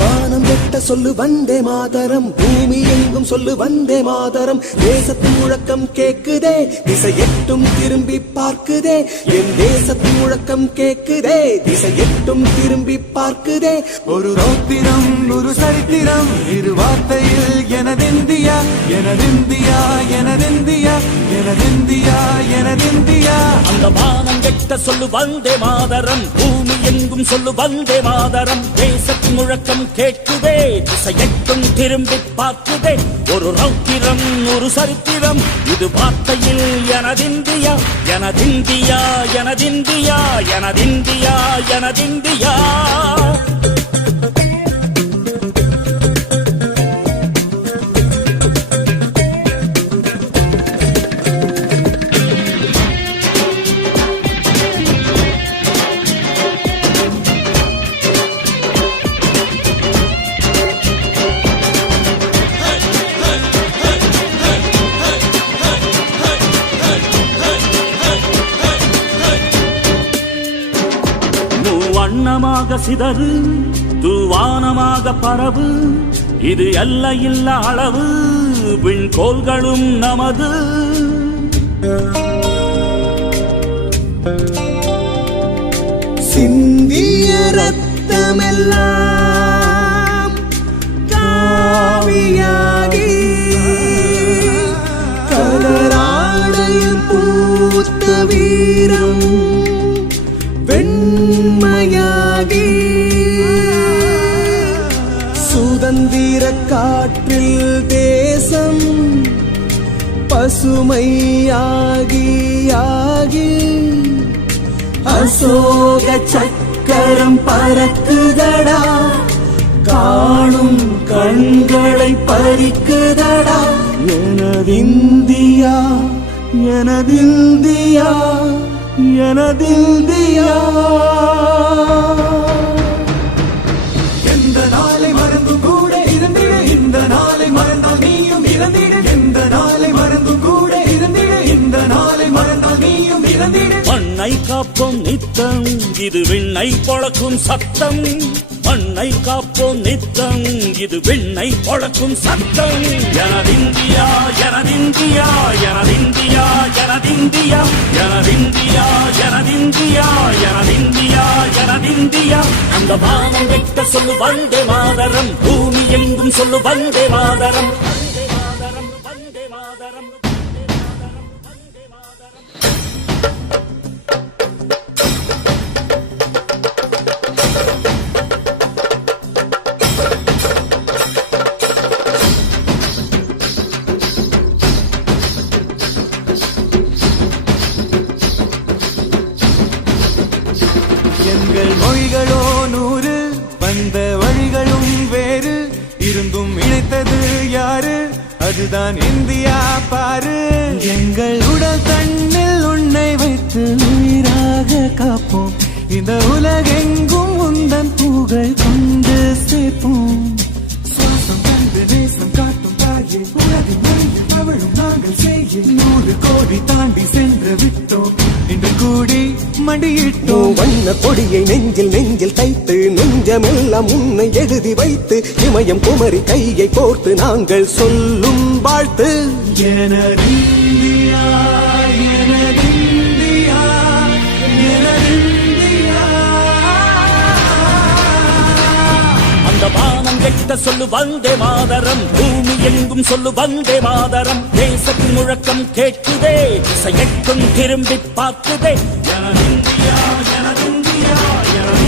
வானம் வெட்ட சொல்லு வந்தே மாதரம், பூமி எங்கும் சொல்லு வந்தே மாதரம். தேசத்தின் முழக்கம் கேக்குதே, திசை எட்டும் திரும்பி பார்க்குதே. என் தேசத்தின் முழக்கம் கேக்குதே, திசை எட்டும் திரும்பி பார்க்குதே. ஒரு ரௌத்திரம் ஒரு சரித்திரம், இரு வார்த்தையில் எனதிந்தியா எனதிந்தியா எனதிந்தியா எனதிந்தியா எனதிந்தியா. அந்த வானம் வெட்ட சொல்லு வந்தே மாதரம், பூமி எங்கும் சொல்லு வந்தே மாதரம். தேசத்தின் முழக்கம் கேட்குதே, திசையெட்டும் திரும்பி பார்க்குதே. ஒரு ரௌத்திரம் ஒரு சரித்திரம், இது வார்த்தையில் எனதிந்தியா எனதிந்தியா எனதிந்தியா எனதிந்தியா எனதிந்தியா. வண்ணமாக சிதறு தூவானமாக பரவு, இது எல்லையில்லா அளவு, விண்கோள்களும் நமது. சிந்திய ரத்தமெல்லாம் காவியாகி, கலராடையில் பூத்த வீரம் வெண்மையாகி, சுதந்திர காற்றில் தேசம் பசுமையாகி ஆகி, அசோக சக்கரம் பறக்குதடா, காணும் கண்களை பறிக்குதடா. எனதிந்தியா எனதிந்தியா எனதிந்தியா. எந்த நாளை மறந்தும் கூட இருந்திட, இந்த நாளை மறந்தால் நீயும் இறந்திட. எந்த நாளை மறந்தும் கூட இருந்திட, இந்த நாளை மறந்தால் நீயும் இறந்திட. மண்ணை காப்போம் நித்தம், இது விண்ணை பொழக்கும் சத்தம். மண்ணை காப்போம் நித்தம், இது விண்ணை பொழக்கும் சத்தம். எனதிந்தியா எனதிந்தியா எனதிந்தியா எனதிந்தியா எனதிந்தியா எனதிந்தியா எனதிந்தியா எனதிந்தியா. அந்த வானம் வெட்ட சொல்லு வந்தே மாதரம், பூமி எங்கும் சொல்லு வந்தே மாதரம். வந்தே மாதரம் வந்தே மாதரம். எங்கள் மொழிகளோ 100, வந்த வழிகளும் வேறு, இருந்தும் இணைத்தது யாரு? அதுதான் இந்தியா பாரு. எங்கள் உடல் தன்னில் உன்னை வைத்து உயிராக காப்போம், இந்த உலகெங்கும் உந்தன் புகழ் கொண்டு சேர்ப்போம். சுவாசம் தந்து நேசம் காட்டும் தாயே, உலகின் வழியில் அவளும் நாங்கள் செய்ய 100 கோடி தாண்டி சென்று விட்டோம், இன்று கூடி மடியிட்டோம். வண்ண கொடியை நெஞ்சில் நெஞ்சில் தைத்து, நெஞ்சமெல்லாம் உன்னை எழுதி வைத்து, இமயம் குமரி கையை கோர்த்து நாங்கள் சொல்லும் வாழ்த்து. எனதிந்தியா எனதிந்தியா எனதிந்தியா. அந்த வானம் வெட்ட சொல்லு வந்தே மாதரம், பூமி எங்கும் சொல்லு வந்தே மாதரம். தேசத்தின் முழக்கம் கேட்குதே, திசையெட்டும் திரும்பி பார்க்குதே. எனதிந்தியா எனதிந்தியா எனதிந்தியா.